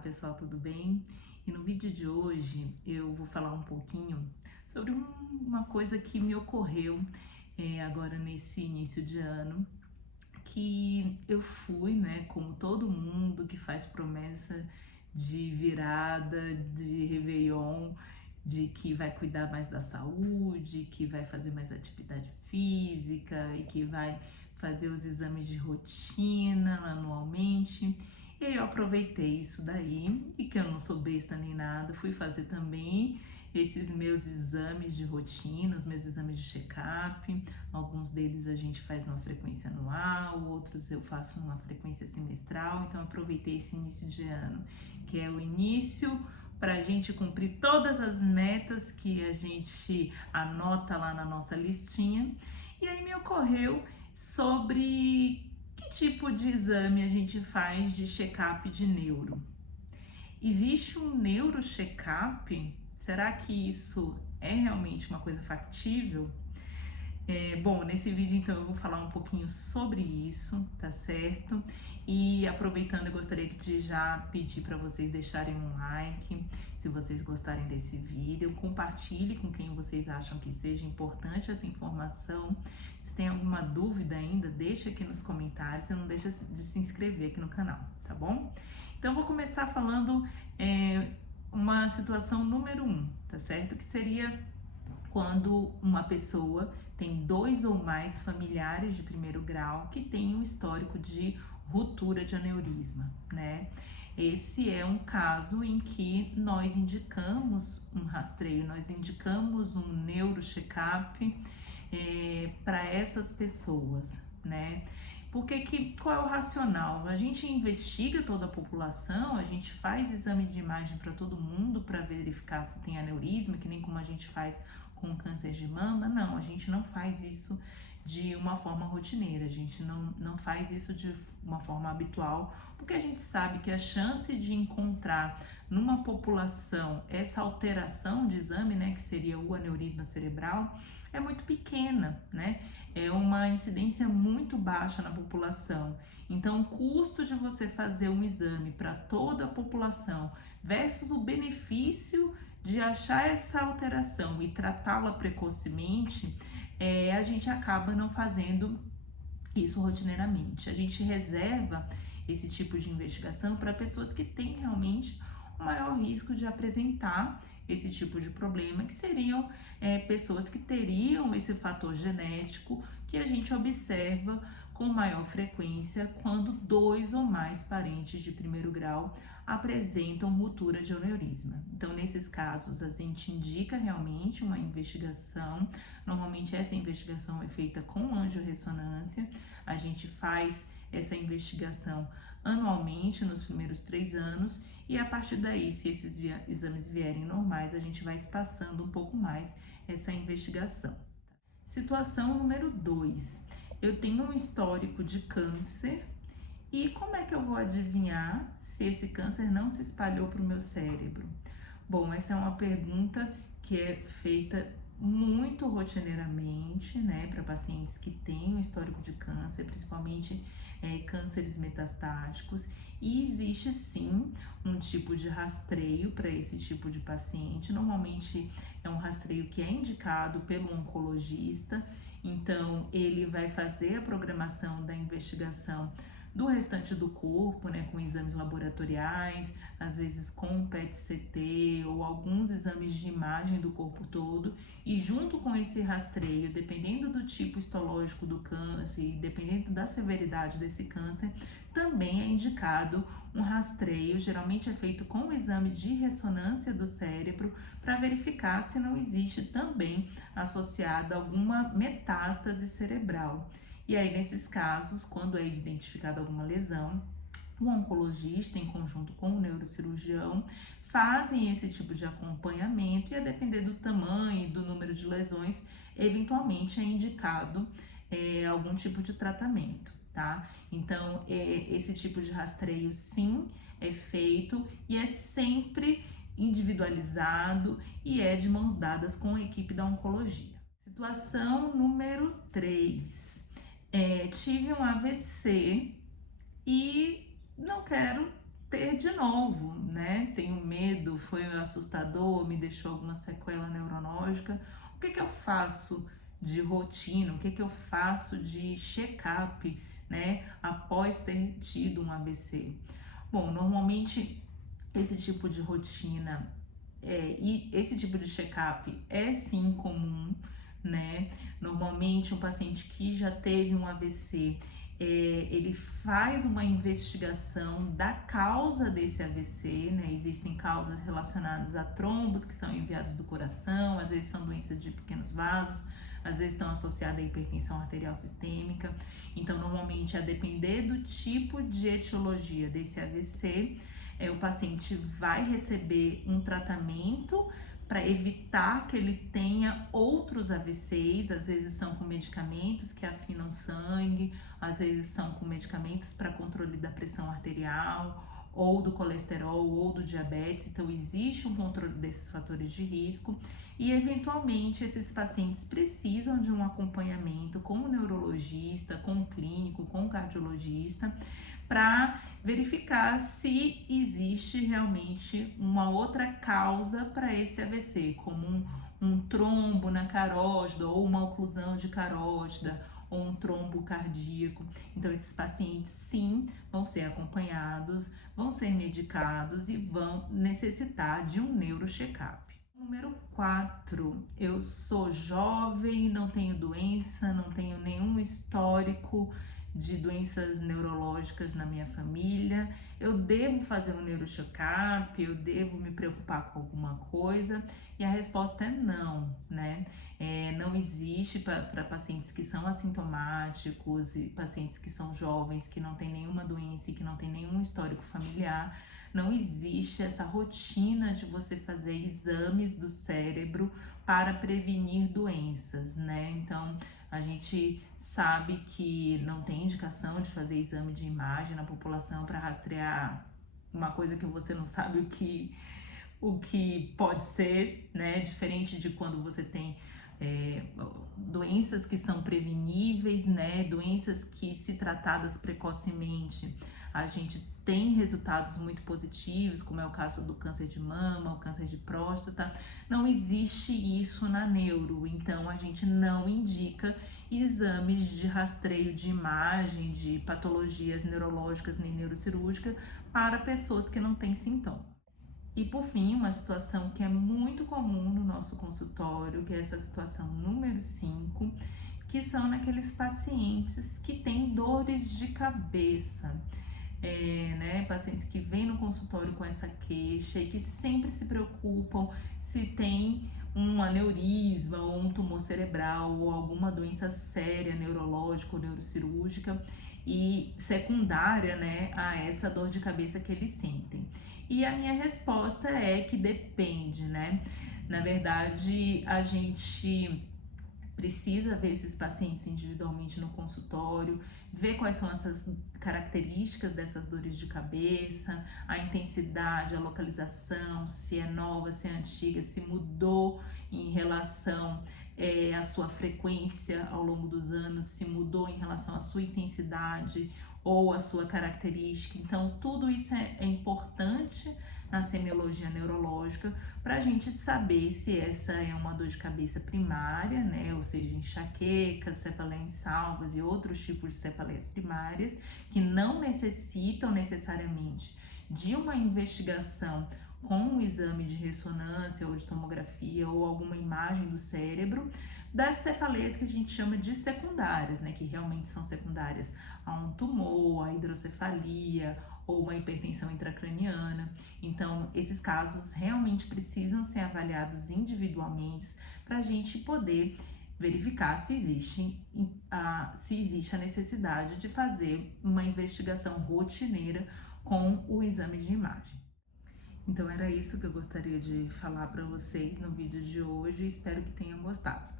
pessoal, tudo bem? E no vídeo de hoje eu vou falar um pouquinho sobre uma coisa que me ocorreu agora nesse início de ano, que eu fui, né, como todo mundo que faz promessa de virada, de Réveillon, de que vai cuidar mais da saúde, que vai fazer mais atividade física e que vai fazer os exames de rotina anualmente. E aí eu aproveitei isso daí, e que eu não sou besta nem nada, fui fazer também esses meus exames de rotina, os meus exames de check-up. Alguns deles a gente faz numa frequência anual, outros eu faço numa frequência semestral. Então aproveitei esse início de ano, que é o início para a gente cumprir todas as metas que a gente anota lá na nossa listinha. E aí me ocorreu sobre que tipo de exame a gente faz de check-up de neuro. Existe um neuro check-up? Será que isso é realmente uma coisa factível? Bom, nesse vídeo então eu vou falar um pouquinho sobre isso, tá certo? E aproveitando, eu gostaria de já pedir para vocês deixarem um like, se vocês gostarem desse vídeo, compartilhe com quem vocês acham que seja importante essa informação. Se tem alguma dúvida ainda, deixa aqui nos comentários e não deixa de se inscrever aqui no canal, tá bom? Então vou começar falando uma situação número 1, tá certo? Que seria quando uma pessoa tem 2 ou mais familiares de primeiro grau que têm um histórico de ruptura de aneurisma, né? Esse é um caso em que nós indicamos um rastreio, nós indicamos um neuro check-up para essas pessoas, né? Qual é o racional? A gente investiga toda a população, a gente faz exame de imagem para todo mundo para verificar se tem aneurisma, que nem como a gente faz com câncer de mama. Não, a gente não faz isso de uma forma rotineira, a gente não faz isso de uma forma habitual, porque a gente sabe que a chance de encontrar numa população essa alteração de exame, né, que seria o aneurisma cerebral, é muito pequena, né? É uma incidência muito baixa na população. Então, o custo de você fazer um exame para toda a população versus o benefício de achar essa alteração e tratá-la precocemente, a gente acaba não fazendo isso rotineiramente. A gente reserva esse tipo de investigação para pessoas que têm realmente o maior risco de apresentar esse tipo de problema, que seriam pessoas que teriam esse fator genético que a gente observa com maior frequência quando 2 ou mais parentes de primeiro grau apresentam ruptura de aneurisma. Então, nesses casos, a gente indica realmente uma investigação. Normalmente, essa investigação é feita com angiorressonância. A gente faz essa investigação anualmente nos primeiros 3 anos, e a partir daí, se esses exames vierem normais, a gente vai espaçando um pouco mais essa investigação. Situação número 2. Eu tenho um histórico de câncer, e como é que eu vou adivinhar se esse câncer não se espalhou para o meu cérebro? Bom, essa é uma pergunta que é feita muito rotineiramente, né, para pacientes que têm um histórico de câncer, principalmente cânceres metastáticos, e existe sim um tipo de rastreio para esse tipo de paciente. Normalmente é um rastreio que é indicado pelo oncologista, então ele vai fazer a programação da investigação do restante do corpo, né, com exames laboratoriais, às vezes com PET-CT ou alguns exames de imagem do corpo todo, e junto com esse rastreio, dependendo do tipo histológico do câncer e dependendo da severidade desse câncer, também é indicado um rastreio, geralmente é feito com o exame de ressonância do cérebro, para verificar se não existe também associado alguma metástase cerebral. E aí, nesses casos, quando é identificada alguma lesão, o oncologista, em conjunto com o neurocirurgião, fazem esse tipo de acompanhamento, e a depender do tamanho e do número de lesões, eventualmente é indicado algum tipo de tratamento, tá? Então, esse tipo de rastreio, sim, é feito e é sempre individualizado e é de mãos dadas com a equipe da oncologia. Situação número 3. Tive um AVC e não quero ter de novo, né? Tenho medo, foi assustador, me deixou alguma sequela neurológica. O que que eu faço de rotina? O que que eu faço de check-up, né? Após ter tido um AVC? Bom, normalmente esse tipo de rotina e esse tipo de check-up é sim comum, né? Normalmente um paciente que já teve um AVC, ele faz uma investigação da causa desse AVC, né? Existem causas relacionadas a trombos que são enviados do coração, às vezes são doenças de pequenos vasos, às vezes estão associadas à hipertensão arterial sistêmica. Então, normalmente, a depender do tipo de etiologia desse AVC, o paciente vai receber um tratamento para evitar que ele tenha outros AVCs, às vezes são com medicamentos que afinam sangue, às vezes são com medicamentos para controle da pressão arterial, ou do colesterol, ou do diabetes. Então, existe um controle desses fatores de risco e, eventualmente, esses pacientes precisam de um acompanhamento com o neurologista, com o clínico, com o cardiologista, para verificar se existe realmente uma outra causa para esse AVC, como um trombo na carótida ou uma oclusão de carótida ou um trombo cardíaco. Então, esses pacientes, sim, vão ser acompanhados, vão ser medicados e vão necessitar de um neurocheck-up. Número 4, eu sou jovem, não tenho doença, não tenho nenhum histórico de doenças neurológicas na minha família, eu devo fazer um neurocheck-up, eu devo me preocupar com alguma coisa? E a resposta é não, né? Não existe para pacientes que são assintomáticos e pacientes que são jovens, que não têm nenhuma doença e que não têm nenhum histórico familiar, não existe essa rotina de você fazer exames do cérebro para prevenir doenças, né? Então, a gente sabe que não tem indicação de fazer exame de imagem na população para rastrear uma coisa que você não sabe o que pode ser, né? Diferente de quando você tem doenças que são preveníveis, né? Doenças que, se tratadas precocemente, a gente tem resultados muito positivos, como é o caso do câncer de mama, o câncer de próstata. Não existe isso na neuro, então a gente não indica exames de rastreio de imagem de patologias neurológicas nem neurocirúrgica para pessoas que não têm sintoma. E por fim, uma situação que é muito comum no nosso consultório, que é essa situação número 5, que são naqueles pacientes que têm dores de cabeça. Né, pacientes que vêm no consultório com essa queixa e que sempre se preocupam se tem um aneurisma ou um tumor cerebral ou alguma doença séria neurológica ou neurocirúrgica e secundária, né, a essa dor de cabeça que eles sentem. E a minha resposta é que depende, né? Na verdade, a gente precisa ver esses pacientes individualmente no consultório, ver quais são essas características dessas dores de cabeça, a intensidade, a localização, se é nova, se é antiga, se mudou em relação à sua frequência ao longo dos anos, se mudou em relação à sua intensidade ou à sua característica. Então, tudo isso é importante na semiologia neurológica para a gente saber se essa é uma dor de cabeça primária, né? Ou seja, enxaqueca, cefaleia em salvas e outros tipos de cefaleias primárias que não necessitam necessariamente de uma investigação com um exame de ressonância ou de tomografia ou alguma imagem do cérebro, das cefaleias que a gente chama de secundárias, né? Que realmente são secundárias a um tumor, a hidrocefalia ou uma hipertensão intracraniana. Então, esses casos realmente precisam ser avaliados individualmente para a gente poder verificar se existe a necessidade de fazer uma investigação rotineira com o exame de imagem. Então, era isso que eu gostaria de falar para vocês no vídeo de hoje. Espero que tenham gostado.